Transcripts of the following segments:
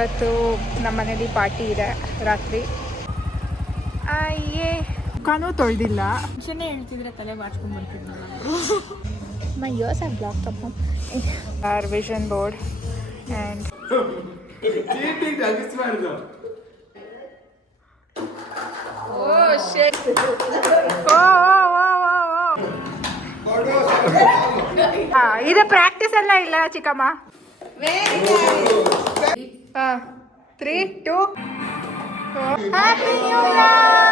ಇವತ್ತು ನಮ್ಮ ಮನೇಲಿ ಪಾರ್ಟಿ ಇದೆ ರಾತ್ರಿ. ಅಯ್ಯೇ ಮುಖನೂ ತೊಳೆದಿಲ್ಲ. ಮುಂಚೆನೇ ಹೇಳ್ತಿದ್ರೆ ತಲೆ ಬಾಚ್ಕೊಂಡು ಬರ್ತಿದ್ನಲ್ಲ. My ears are blocked up. Our vision board and oh shit. ಇದು ಪ್ರಾಕ್ಟೀಸ್ ಎಲ್ಲ ಇಲ್ಲ ಚಿಕ್ಕಮ್ಮ. 3, 2 Happy New Year.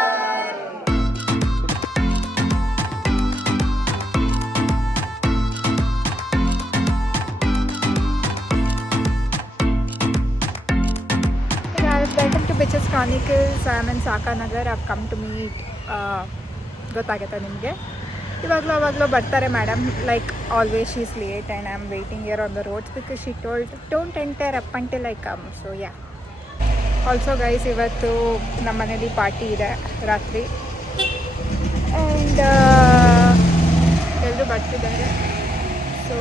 Welcome to Bitches Chronicles. I am in Sakanagar. I have come to meet ಗೊತ್ತಾಗುತ್ತೆ ನಿಮಗೆ. ಇವಾಗಲೂ ಬರ್ತಾರೆ madam. Like always she is late and I am waiting here on the roads because she told don't enter up until I come. So yeah, also guys ಇವತ್ತು ನಮ್ಮ ಮನೇಲಿ party ಇದೆ ರಾತ್ರಿ and ಎಲ್ಲರೂ ಬರ್ತಿದ್ದಾರೆ. ಸೊ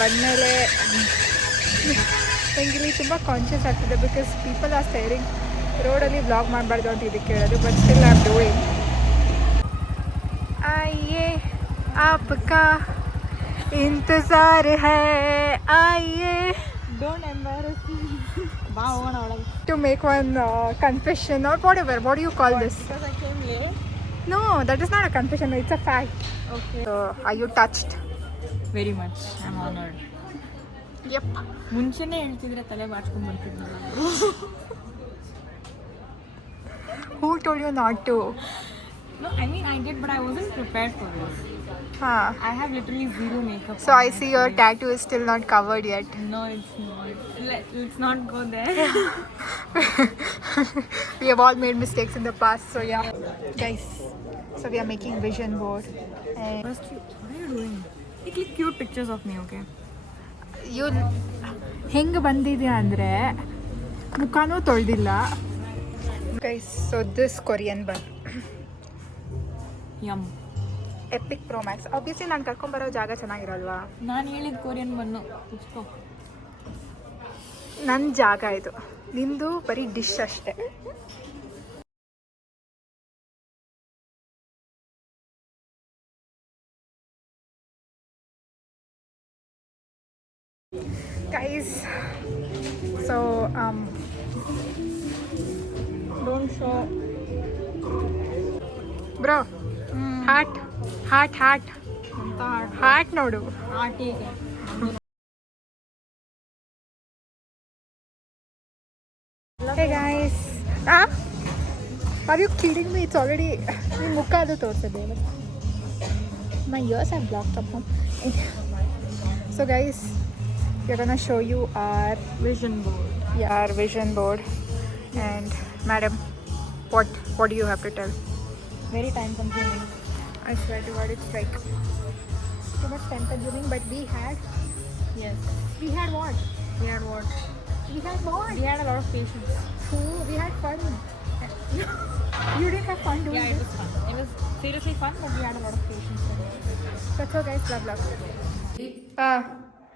ಬಂದಮೇಲೆ ನನಗೆ ಇಲ್ಲಿ ತುಂಬ ಕಾನ್ಷಿಯಸ್ ಆಗ್ತಿದೆ ಬಿಕಾಸ್ ಪೀಪಲ್ ಆರ್ ಸ್ಟೇರಿಂಗ್. ರೋಡಲ್ಲಿ ವ್ಲಾಗ್ ಮಾಡಬಾರ್ದು ಅಂತ ಇದಕ್ಕೆ ಹೇಳೋದು, but still I am doing. आइए आपका इंतज़ार है, आइए. Don't embarrass me. Baa ಹೋಗೋಣ ಒಳಗೆ. To make one confession or whatever. What do you call this? Because I came late. No, that is not a confession. It's a fact. Okay. So, are you touched? Very much. I'm honored. Yep. ಮುಂಚೆನೇ ಹೇಳ್ತಿದ್ರೆ ತಲೆ ಬಾಚ್ಕೊಂಡು ಬರ್ತಿದ್ನಲ್ಲ. Who told you not to? No, I mean I did, but I wasn't prepared for this. Huh. I have literally zero makeup. So I see your tattoo is still not covered yet. No, it's not. Let's not go there. We have all made mistakes in the past, so yeah. Guys, so we are making vision board. And First, what are you doing? You click cute pictures of me, okay? you ಹೆಂಗೆ ಬಂದಿದೆ ಅಂದರೆ ಮುಖನೂ ತೊಳೆದಿಲ್ಲ. Guys, so this Korean bun yum epic pro max. Obviously ನಾನು ಕರ್ಕೊಂಬರೋ ಜಾಗ ಚೆನ್ನಾಗಿರಲ್ವಾ? ನಾನು ಹೇಳಿದ ಕೊರಿಯನ್ ಬನ್ನು ಇಸ್ಕೋ. ನನ್ನ ಜಾಗ ಇದು, ನಿಮ್ಮದು ಬರೀ ಡಿಶ್ ಅಷ್ಟೇ. Guys, so don't show bro. Heart ಅಂತ heart ನೋಡು. ಆಟಿಗೆ Hey guys, are you kidding me? It's already ನಿಮ್ಮ ಮುಖ ಅದು ತೋರಿಸಿದೆ. My ears are blocked up. So guys, we're gonna show you our vision board. Yeah, our vision board. And madam, what do you have to tell? Very time consuming. I swear to God, it's like too much time consuming. But we had Yes. what? We had what? We had what? We had a lot of patience. Oh, we had fun. You didn't have fun doing Yeah, it was fun. It was seriously fun, but we had a lot of patience. That's all, guys. Love.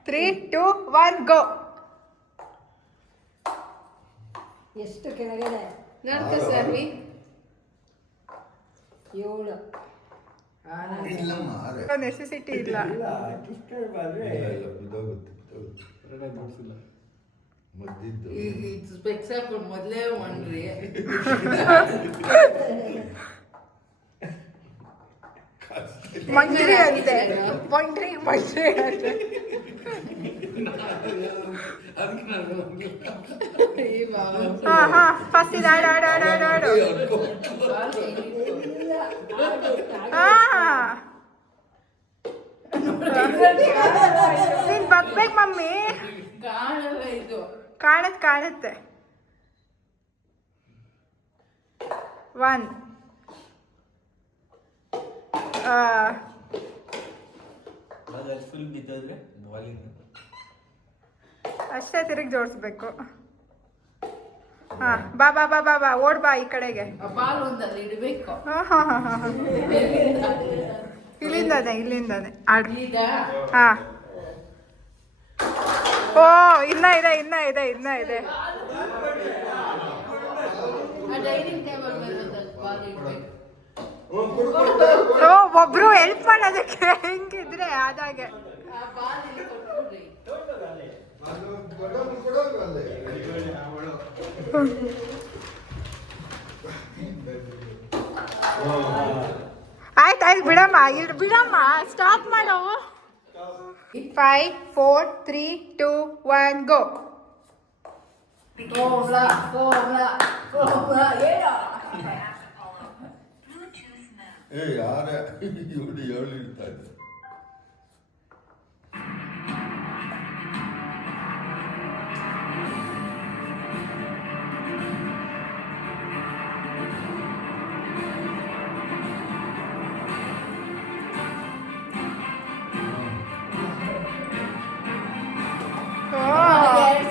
3, 2 1 go. ಎಷ್ಟು ಕೆಳಗಡೆ Nanta Sarvi. 7 necessity ಇಲ್ಲ. Specs ಹಾಕೊಂಡು ಮೊದಲೇ ಒಣ್ರಿ ಮಂಡ್ರಿ ಅಂತೆ. ಮಂಡ್ರಿ ಅಂತೆ. ಹಾ first ಇದು ಆಡು. ನೀನ್ ಬಗ್ಬೇಕು ಮಮ್ಮಿ. ಕಾಣುತ್ತೆ. 1 ಅಷ್ಟೇ, ತಿರುಗಿ ಜೋಡಿಸ್ಬೇಕು. ಬಾ ಓಡ್ ಬಾ ಈ ಕಡೆಗೆ. ಇಲ್ಲಿಂದಾನೆ ಆಡು. ಓ ಇನ್ನ ಇದೆ ಇನ್ನ ಇದೆ ಇನ್ನ ಇದೆ. ಡೈನಿಂಗ್ ಟೇಬಲ್ ಮೇಲೆ ಬಾಲ್ ಇಡ್ಬೇಕು. ಓ ಒಬ್ರು ಹೆಲ್ಪ್ ಮಾಡೋದಕ್ಕೆ ಹೆಂಗಿದ್ರೆ ಆದಾಗೆ. ಆ ಬಾಲ್ ಇಲ್ಲಿ ಕೊಟ್ಬಿಡ್ರಿ. ಆಯ್ತು ಬಿಡಮ್ಮ, ಇಲ್ಲಿ ಬಿಡಮ್ಮ, ಸ್ಟಾಪ್ ಮಾಡೋ. 5 4 3 2 1 ಗೋ. ಕೋಬ್ರಾ ಏನೋ ಯಾರ ಇವ್ರು ಹೇಳಿರ್ತಾ ಇದ್ದಾರೆ.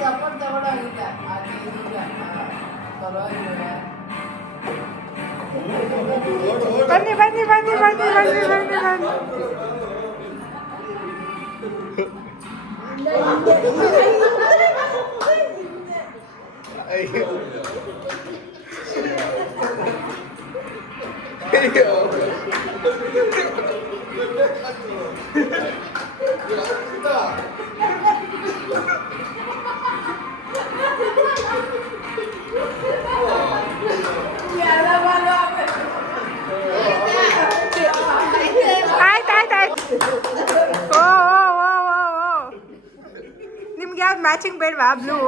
ಸಪೋರ್ಟ್ ತಗೊಳ್ಳೋಗಿಲ್ಲ ಅದು ಇಲ್ಲ ಪರವಾಗಿಲ್ಲ. ಬನ್ನಿ ಬನ್ನಿ ಬನ್ನಿ ಬನ್ನಿ ಬನ್ನಿ ಬನ್ನಿ ಬನ್ನಿ. ಓ ನಿಮ್ಗೆ ಯಾವ್ದು ಮ್ಯಾಚಿಂಗ್ ಬೇಡವಾ ಬ್ಲೂ?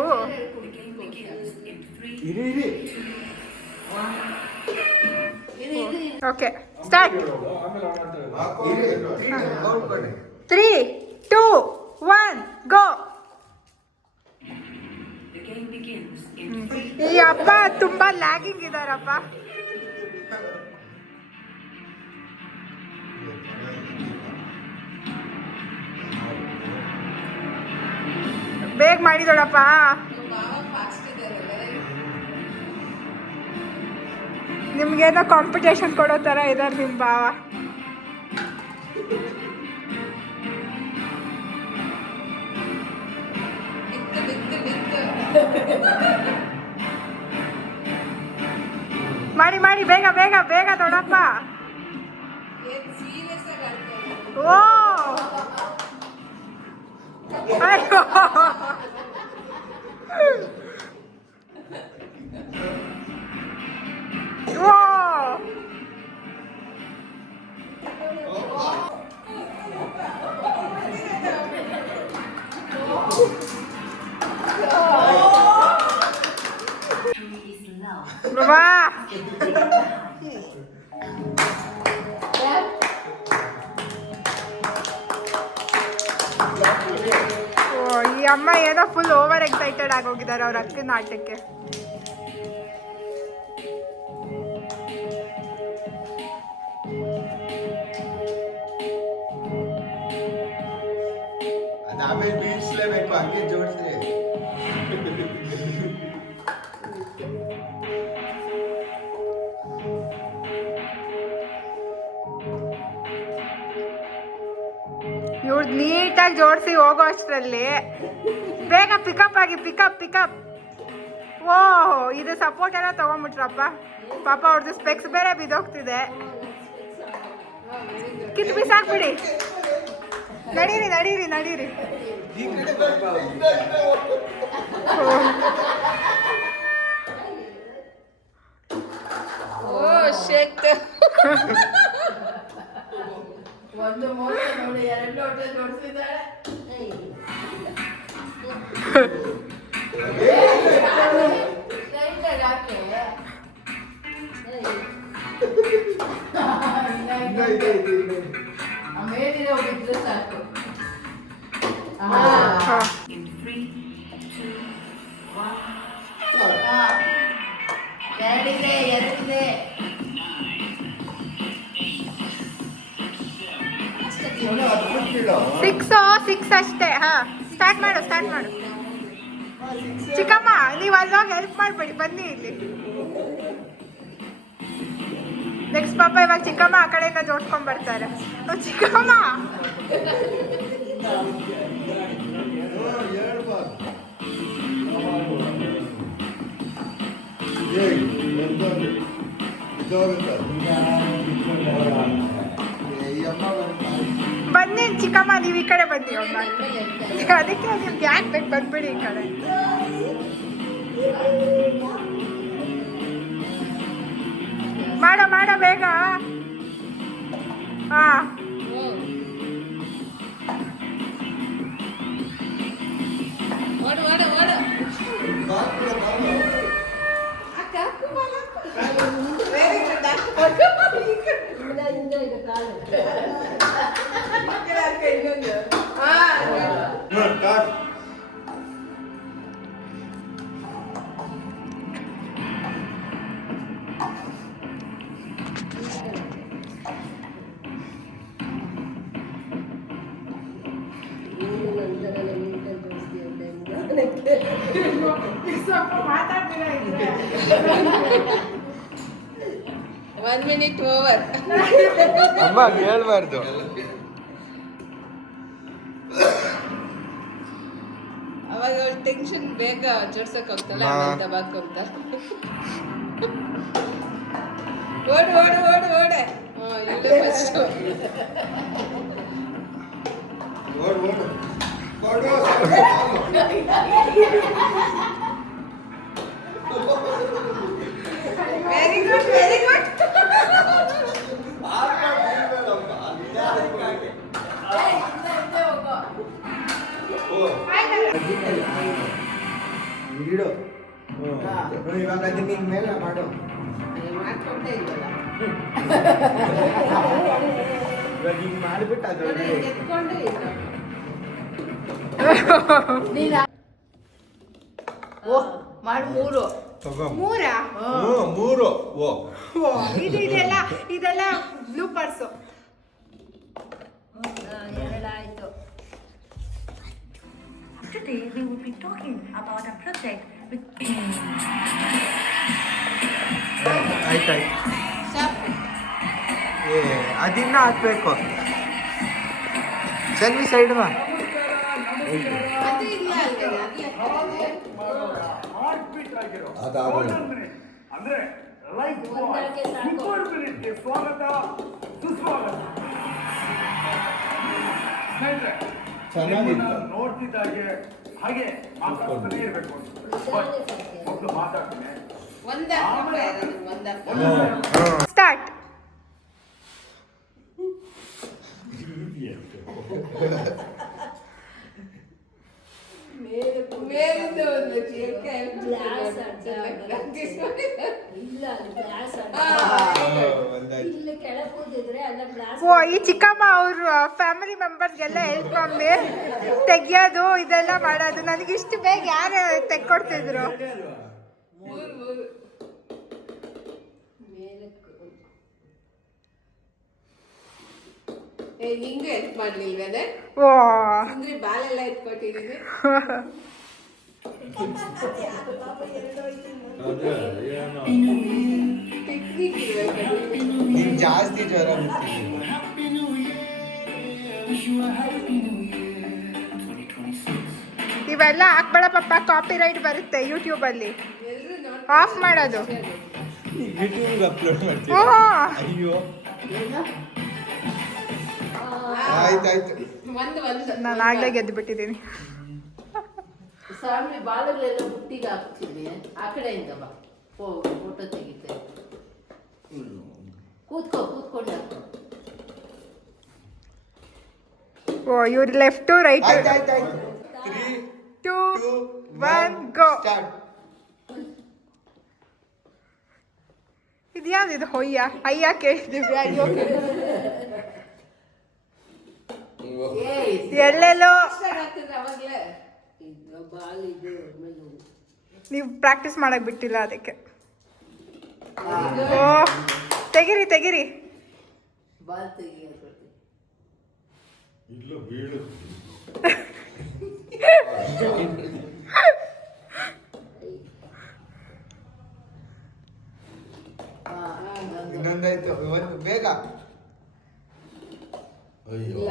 Okay start. 3 2 1 ಗೋ. ಈ ಅಪ್ಪ ತುಂಬಾ ಲ್ಯಾಗಿಂಗ್ ಇದಾರಪ್ಪ. ಬೇಗ ಮಾಡಿದೋಳಪ್ಪ. ನಿಮ್ಗೇನೋ ಕಾಂಪಿಟೇಷನ್ ಕೊಡೋ ಥರ ಇದ್ದಾರೆ ನಿಮ್ಮ ಭಾವ. ಮಾಡಿ ಮಾಡಿ ಬೇಗ ಬೇಗ ಬೇಗ ದೊಡ್ಡಪ್ಪ. ಓ ಅಯ್ಯೋ ಓ ಬಾಬಾ ಈ ಅಮ್ಮ ಏನೋ ಫುಲ್ ಓವರ್ ಎಕ್ಸೈಟೆಡ್ ಆಗೋಗಿದ್ದಾರೆ ಅವ್ರ ಅಕ್ಕನ ಆಟಕ್ಕೆ. ಅದಾದ್ಮೇಲೆ ಬೀಳ್ಸ್ಲೇಬೇಕು, ಹಂಗೆ ಜೋಡಿಸ್ರಿ. ಇವ್ರು ನೀಟಾಗಿ ಜೋಡಿಸಿ ಹೋಗೋ ಅಷ್ಟರಲ್ಲಿ ಬೇಗ ಪಿಕಪ್ ಆಗಿ ಪಿಕಪ್. ಓ ಇದು ಸಪೋರ್ಟ್ ಎಲ್ಲ ತಗೊಂಡ್ಬಿಟ್ರಪ್ಪ. ಪಾಪ ಅವ್ರದ್ದು ಸ್ಪೆಕ್ಸ್ ಬೇರೆ ಬಿದ್ದೋಗ್ತಿದೆ. ಕಿತ್ತು ಬಿಸಾಕ್ಬಿಡಿ. ನಡೀರಿ. ಓ ಶೆಟ್. ಒಂದು ಮೋಸ ನೋಡಿ 2 ಲೋಟ ಜೋಡಿಸಿದ್ದಾಳೆ. ಮೇಲಿರೋ ಬಿದ್ರೆ ಸಾಕು. ಎರಡಿದೆ 6 ಅಷ್ಟೇ. ಹಾ ಸ್ಟಾರ್ಟ್ ಮಾಡು. ಚಿಕ್ಕಮ್ಮ ನೀವು ಅಲ್ಲೋಗಿ ಹೆಲ್ಪ್ ಮಾಡ್ಬೇಡಿ, ಬನ್ನಿ ಇಲ್ಲಿ. ನೆಕ್ಸ್ಟ್ ಪಾಪ ಇವಾಗ ಚಿಕ್ಕಮ್ಮ ಆ ಕಡೆಯಿಂದ ಜೋಡ್ಸ್ಕೊಂಡ್ ಬರ್ತಾರೆ. ಚಿಕ್ಕಮ್ಮ ಬನ್ನಿ ಚಿಕ್ಕಮ್ಮ, ನೀವು ಈ ಕಡೆ ಬನ್ನಿ ಅಮ್ಮ. ಅದಕ್ಕೆ ನಿಮ್ಗೆ ಯಾಕೆ ಬೇಕು, ಬಂದ್ಬಿಡಿ ಈ ಕಡೆ. ಮಾಡ ಮಾಡ ಬೇಗ. ಹಾ ಓಡು ಓಡು ಓಡು. One minute over. ಅಮ್ಮ ಹೇಳ್ಬಾರ್ದು. ಅವಾಗ ಅವಳ ಟೆನ್ಷನ್ ಬೇಗ ಜೋಡ್ಸಕ್ ಹೋಗ್ತಲ್ಲ, ದಬಾಕೊಂತ. ಓಡು ಓಡು ಓಡು ಓಡೆ. ಇಲ್ಲೇ first. Very good very good. ಇಡು. ಇವಾಗ ಅದು ನಿನ್ ಮೇಲೆ ಮಾಡು. ಮಾಡ್ಕೊಂಡೇ ಇಲ್ವಲ್ಲ. ಇವಾಗ ಹಿಂಗ್ ಮಾಡ್ಬಿಟ್ಟು ಅದ್ರೊಳಗೆ ಎತ್ಕೊಂಡೇ ಇಲ್ಲ. ಮಾಡಿ 3 ತಗೋ. ಮೂರಾ? ಮೂರು. ಓ ಇದೆಲ್ಲ ಬ್ಲೂಪರ್ಸು. 2 ಆಯ್ತು. Today we will be talking about a project with ಆಯ್ತಾಯ್ತು. ಅದಿನ್ನ ಹಾಕ್ಬೇಕು. ಸನ್ವಿ ಸೈಡ್ ಮಾ. ಅದು ಇಲ್ಲ ಅಲ್ವಾ, ಅದಾಗಲ್ಲ. ಅಂದ್ರೆ ಲೈಫ್ ಒಂದಕ್ಕೆ ಸಾಕು. ಮಿನಿಟ್ಗೆ ಸ್ವಾಗತ ಸುಸ್ವಾಗತ. ಸ್ನೇಹಿತರೆ, ಚೆನ್ನಾಗಿತ್ತು. ನೋಡ್ತಿದ್ದಾಗೆ ಹಾಗೆ ಮಾತಾಡ್ತಾನೆ ಇರ್ಬೇಕು. ಮೊದಲು ಮಾತಾಡ್ತೀನಿ. ಸ್ಟಾರ್ಟ್. ಮೇಲಿಂದ ಒಂದು ಚಿಕ್ಕ ಗ್ಲಾಸ್ ಇಲ್ಲ, ಅದು ಗ್ಲಾಸ್ ಇಲ್ಲಿ ಕೆಳಗೆ ಕೂತಿದ್ರೆ ಅಲ್ಲ ಗ್ಲಾಸ್. ಓ, ಈ ಚಿಕ್ಕಮ್ಮ ಅವ್ರ ಫ್ಯಾಮಿಲಿ ಮೆಂಬರ್ಸ್ಗೆಲ್ಲ ಹೆಲ್ಪ್ ಮಾಡಿ ತೆಗಿಯೋದು ಇದೆಲ್ಲ ಮಾಡೋದು. ನನಗೆ ಇಷ್ಟು ಬೇಗ ಯಾರು ತೆಕ್ಕೊಡ್ತಿದ್ರು? ಹಿಂಗೆ ಎತ್ ಮಾಡ್ಲಿಲ್ವೇನೆ? ಓ ಅಂದ್ರೆ ಬಾಲೆಲ್ಲ ಎತ್ಕೊಟ್ಟಿದೀನಿ. ಟೆಕ್ನಿಕ್ ಇರ್ಬೇಕು. ನಿನ್ ಜಾಸ್ತಿ ಜ್ವರ ಬರ್ತಿದೆ. ಇವೆಲ್ಲ ಹಾಕ್ಬೇಡ ಪಪ್ಪ, ಕಾಪಿ ರೈಟ್ ಬರುತ್ತೆ ಯೂಟ್ಯೂಬಲ್ಲಿ. ಎಲ್ರು ಆಫ್ ಮಾಡೋದು. ಯೂಟ್ಯೂಬ್ಗೆ ಅಪ್ಲೋಡ್ ಮಾಡ್ತೀವಿ. ಓ ಅಯ್ಯೋ ಆಯ್ತಾಯ್ತು. ಒಂದು ನಾನು ಆಗ್ಲೇ ಗೆದ್ದು ಬಿಟ್ಟಿದ್ದೀನಿ. ಸ್ವಾಮಿ ಬಾಲಗಳೆಲ್ಲ ಬುಟ್ಟಿಗೆ ಹಾಕ್ತೀನಿ. ಆ ಕಡೆಯಿಂದ ಬಾ, ಫೋಟೋ ತೆಗಿತೆ. ಕೂತ್ಕೊಂಡು ಹಾಕೋ. ಓ, ಇವ್ರು ಲೆಫ್ಟು ರೈಟ್. ಆಯ್ತಾಯ್ತು. 3, 2, 1 ಗೋ. ಸ್ಟಾರ್ಟ್. ಇದ್ಯಾವ್ದಿದು? ಹೊಯ್ಯ ಅಯ್ಯ ಕೇಳಿದ್ವಿ. ಅಯ್ಯೋ ಎಲ್ಲೆಲ್ಲೋ ಹಾಕಿದ್ರೆ ಅವಾಗ್ಲೇ ಬಾಲ್ ಇದು ನೀವು ಪ್ರಾಕ್ಟೀಸ್ ಮಾಡಕ್ ಬಿಟ್ಟಿಲ್ಲ ಅದಕ್ಕೆ. ಓ, ತೆಗಿರಿ. ಬಾಲ್ ತೆಗಿಯೋದು. ಇಲ್ಲ ಬೀಳು. ಇನ್ನೊಂದಾಯ್ತು. ಒಂದು ಬೇಗ. ಅಯ್ಯೋ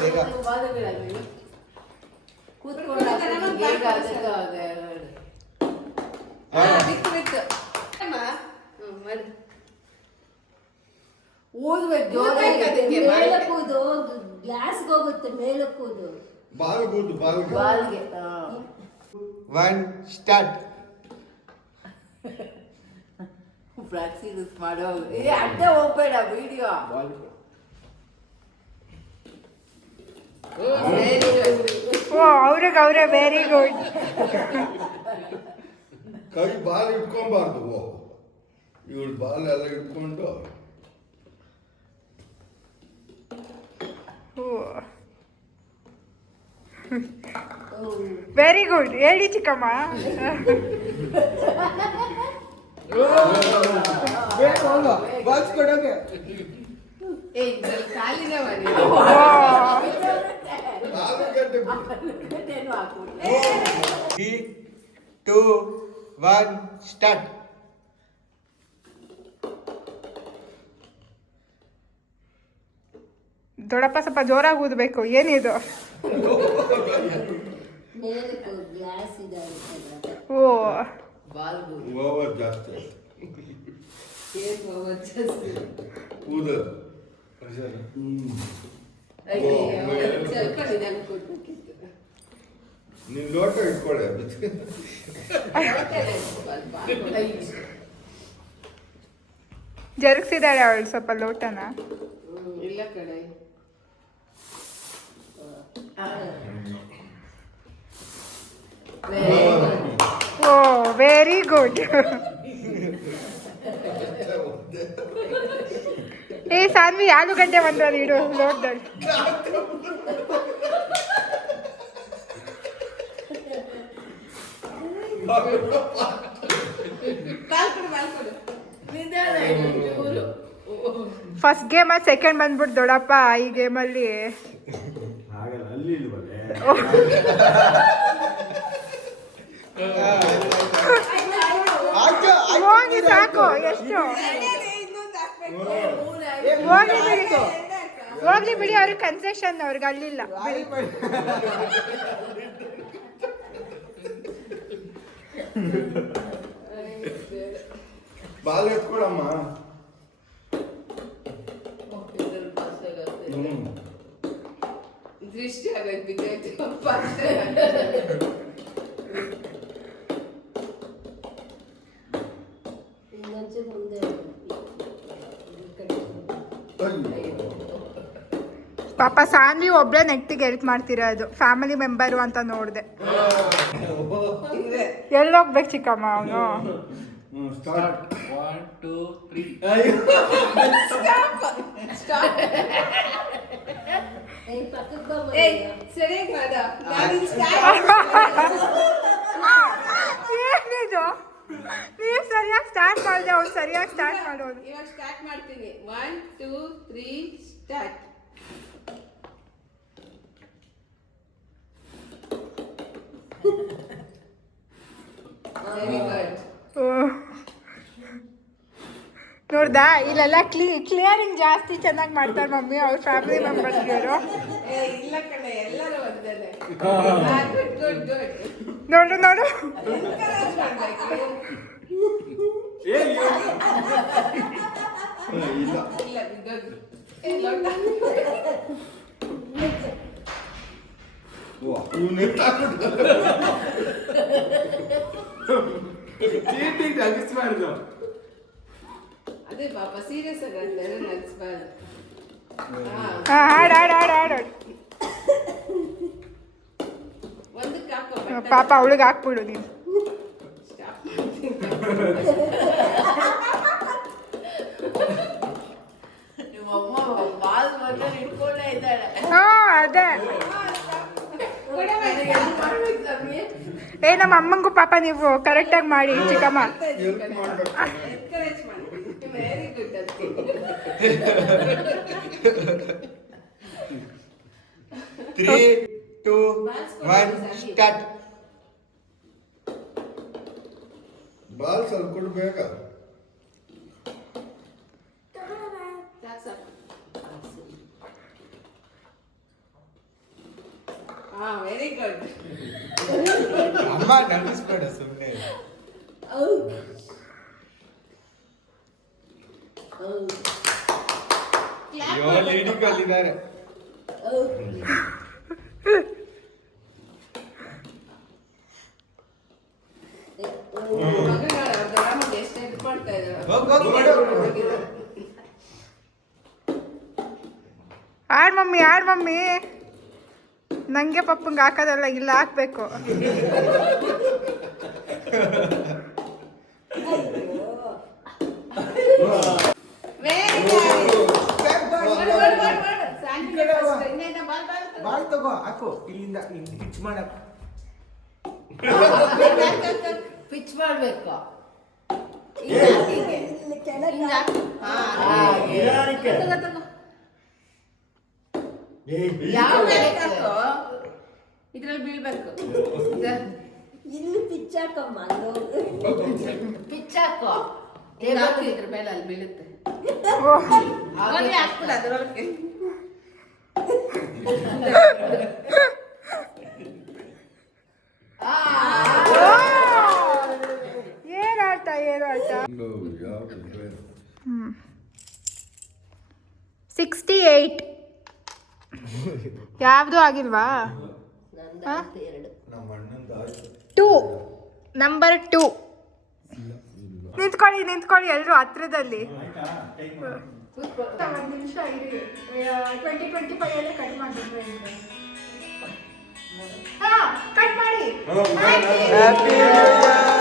ಬೇಗ. ಬಾಲಗಳಾಗಲಿ. ಕೂತ್ಕೊಂಡು ಹಾಕೋದು ಹೇಗೆ ಆಗುತ್ತೋ ಹಾಗೆ ಮಾಡು. ಬಿತ್ತು ಬಿತ್ತು ಅಮ್ಮ ಮಾಡಿ ಊದ್ಬೇಕು ಜೋರಾಗಿ ಊದ್ಬೇಕು ಅದಕ್ಕೆ, ಮೇಲಕ್ಕೂದು ಗ್ಲಾಸ್ಗೆ ಹೋಗುತ್ತೆ ಮೇಲಕ್ಕೂದು ಬಾಲ್ಗೂದು ಬಾಲ್ಗೆ ಬಾಲ್ಗೆ ಒನ್ ಸ್ಟಾರ್ಟ್. ಪ್ರಾಕ್ಟೀಸ್ ಮಾಡೋ ಅಡ್ಡ ಹೋಗ್ಬೇಡ ವಿಡಿಯೋ. ಓ ಅವ್ರಿಗೆ ಅವರೇ ವೆರಿ ಗುಡ್. ಕೈ ಬಾಲ್ ಇಟ್ಕೊಬಾರ್ದು. ಇವಳು ಬಾಲ್ ಎಲ್ಲ ಇಟ್ಕೊಂಡು ವೆರಿ ಗುಡ್. ಹೇಳಿ ಚಿಕ್ಕಮ್ಮ. ಬಾಲ್ಸ್ ಕೊಡೋಕೆ ಏ ಕಾಲಿನ ಮಾಡಿ ನಾಲ್ಕು ಗಂಟೆ ಏನು ಹಾಕ್ಬಿಡು. 3, 2, 1 ಸ್ಟಾರ್ಟ್. ದೊಡ್ಡಪ್ಪ ಸ್ವಲ್ಪ ಜೋರಾಗಿ ಊದಬೇಕು. ಏನಿದು? ಮೇಲಕ್ಕೆ ಗ್ಲಾಸ್ ಇದೆ ಓ ಬಾಲ್ಗು ಓವರ್ ಜಾಸ್ತಿ ಏನ್ ಹೋಗೋದು ಜಾಸ್ತಿ ಕೂದ ಅಯ್ಯೋ ಚಲ್ಕೊಳ್ಳಿ ನಂಗೆ ಕೊಡ್ಬೇಕಿತ್ತು ನೀನ್ ಲೋಟ ಇಟ್ಕೊಳ್ಳಿ ಜರುಗಿಸಿದಾಳೆ ಅವಳು ಸ್ವಲ್ಪ ಲೋಟನ. ಇಲ್ಲ ಕಡೆ ಓ ವೆರಿ ಗುಡ್. ಏ ಸಾನ್ವಿ ಆಲೂಗಡ್ಡೆ ಬಂದ್ರಲ್ಲಿ ಇಡು ಲೋಟದಲ್ಲಿ. ಬಾಲ್ಕೊಡು ನಿಧಾನ ಚೂರು. ಫಸ್ಟ್ ಗೇಮ್ ಸೆಕೆಂಡ್ ಬಂದ್ಬಿಟ್ಟು ದೊಡ್ಡಪ್ಪ ಈ ಗೇಮಲ್ಲಿ. ಹಾಗಲ್ಲ ಅಲ್ಲಿ ಇಲ್ವಲ್ಲೇ ಹೋಗಿ ಸಾಕು. ಎಷ್ಟು ಹೋಗ್ಲಿ ಬಿಡಿ, ಹೋಗ್ಲಿ ಬಿಡಿ. ಅವ್ರಿಗೆ ಕನ್ಸೆಷನ್ ಅವ್ರಿಗೆ ಅಲ್ಲಿಲ್ಲ. ಬಾಲ್ ಎತ್ಕೊಳಮ್ಮ. ದೃಷ್ಟಿ ಆಗೋದು ಬಿದ್ದಾಯ್ತು ಇನ್ನೊಂಚೂರು ಮುಂದೆ ಪಾಪ ಸಾನ್ವಿ ಒಬ್ಳೆ ನೆಟ್ಟಿಗೆ ಹೆಲ್ಪ್ ಮಾಡ್ತಿರೋದು. ಫ್ಯಾಮಿಲಿ ಮೆಂಬರು ಅಂತ ನೋಡಿದೆ. ಎಲ್ಲೋಗ್ಬೇಕು ಚಿಕ್ಕಮ್ಮ ಅವನು? ಸ್ಟಾರ್ಟ್. 1, 2, 3. ಪಕ್ಕಕ್ಕೆ ಏ ಸರಿಯಾಗಿ ಮಾಡ ಏನಿದು? ನೀವು ಸರಿಯಾಗಿ ಸ್ಟಾರ್ಟ್ ಮಾಡಿದೆ, ಅವ್ನು ಸರಿಯಾಗಿ ಸ್ಟಾರ್ಟ್ ಮಾಡೋದು. ಇವಾಗ ಸ್ಟಾರ್ಟ್ ಮಾಡ್ತೀನಿ 1 2 3 ಸ್ಟಾರ್ಟ್ ವೆರಿ ಗುಡ್ ನೋಡ್ದಾ ಇಲ್ಲೆಲ್ಲ ಕ್ಲಿಯರಿಂಗ್ ಜಾಸ್ತಿ ಚೆನ್ನಾಗಿ ಮಾಡ್ತಾರೆ ಮಮ್ಮಿ ಅವ್ರ ಫ್ಯಾಮಿಲಿ ಮೆಂಬರ್ಸ್ಗಳು. ಏ ಇಲ್ಲ ಕಣೆ ಎಲ್ಲರೂ ಒಂದೇನೆ ಗುಡ್ ಗುಡ್ ಗುಡ್ ನೋಡು ನೋಡು. ಎನ್ಕರೇಜ್ ಮಾಡಬೇಕು ಇಲ್ಲ ಇಲ್ಲ ಗುಡ್ ಲೋಟ ಇವನೇ ಚೀಟಿಂಗ್ ಅಗಿಸ್ಬಾರ್ದು. ಅದೇ ಪಾಪ ಸೀರಿಯಸ್ ಆಗಿ ಅಂದ್ರೆ ನನ್ಸ್ಬಾರ್ದು ಹಾಡು ಹಾಡು ಹಾಡು ಹಾಡು. ಒಂದಕ್ಕೆ ಹಾಕೋ ಪಾಪ ಅವಳಿಗೆ ಹಾಕ್ಬಿಡು ನೀನು. ಸ್ಟಾಪ್ ನಿಮ್ಮಮ್ಮ ಬಾಲ್ ಬಂದ್ರೆ ಇಟ್ಕೊಂಡೇ ಇದ್ದಾಳೆ. ಹಾ ಅದೇ. ಏ ನಮ್ಮ ಅಮ್ಮಂಗೂ ಪಾಪ ನೀವು ಕರೆಕ್ಟಾಗಿ ಮಾಡಿ ಚಿಕ್ಕಮ್ಮ. ಹೆಲ್ಪ್ ಮಾಡ್ಬೇಕು. ಎನ್ಕರೇಜ್ ಮಾಡಿ ವೆರಿ ಗುಡ್ ಅದಕ್ಕೆ 3, 2, 1 ಸ್ಟಾರ್ಟ್. ಬಾಲ್ ಸ್ವಲ್ಪ ಕೊಡು ಬೇಗ. ಸಾಕು ಸಾಕು ಹಾ ವೆರಿ ಗುಡ್. ಅಮ್ಮ ನಗಿಸ್ಬೇಡ ಸುಮ್ಮನೆ. ಅಯ್ಯೋ ಲೀಡಿಂಗ್ ಅಲ್ಲಿದ್ದಾರೆ. ಎಷ್ಟು ಇದು ಮಾಡ್ತಾ ಇದ್ದಾರೆ. ಆಡ್ ಮಮ್ಮಿ ನಂಗೆ ಪಪ್ಪಂಗೆ ಹಾಕೋದಲ್ಲ, ಇಲ್ಲ ಹಾಕ್ಬೇಕು. ಬಾಲ್ ತಗೋ ಹಾಕು, ಇಲ್ಲಿಂದ ಹಿಚ್ ಮಾಡಕ್. ಪಿಚ್ ಮಾಡ್ಬೇಕು. ಇದ್ರಲ್ಲಿ ಬೀಳ್ಬೇಕು. ಇಲ್ಲಿ ಪಿಚ್ಚಾಕಮ್ಮ ಪಿಚ್ ಹಾಕೋ. ಹಾಕಿ ಇದ್ರ ಮೇಲೆ ಅಲ್ಲಿ ಬೀಳುತ್ತೆ. ಹಾಕ್ಬಿಡ ಅದ್ರೊಳಗೆ. ಏನಾಟ 68. ಯಾವ್ದು ಆಗಿಲ್ವಾ? ನಮ್ಮ ಅಣ್ಣಂದು ಆಯ್ತು. 2 ನಂಬರ್ 2. ನಿಂತ್ಕೊಳ್ಳಿ ಎಲ್ಲರೂ ಹತ್ರದಲ್ಲಿ. ಒಂದು ನಿಮಿಷ ಇರಿ. 2025 ಅಲ್ಲೇ ಕಟ್ ಮಾಡಿದ್ರೆ ಕಟ್ ಮಾಡಿ. Happy new year.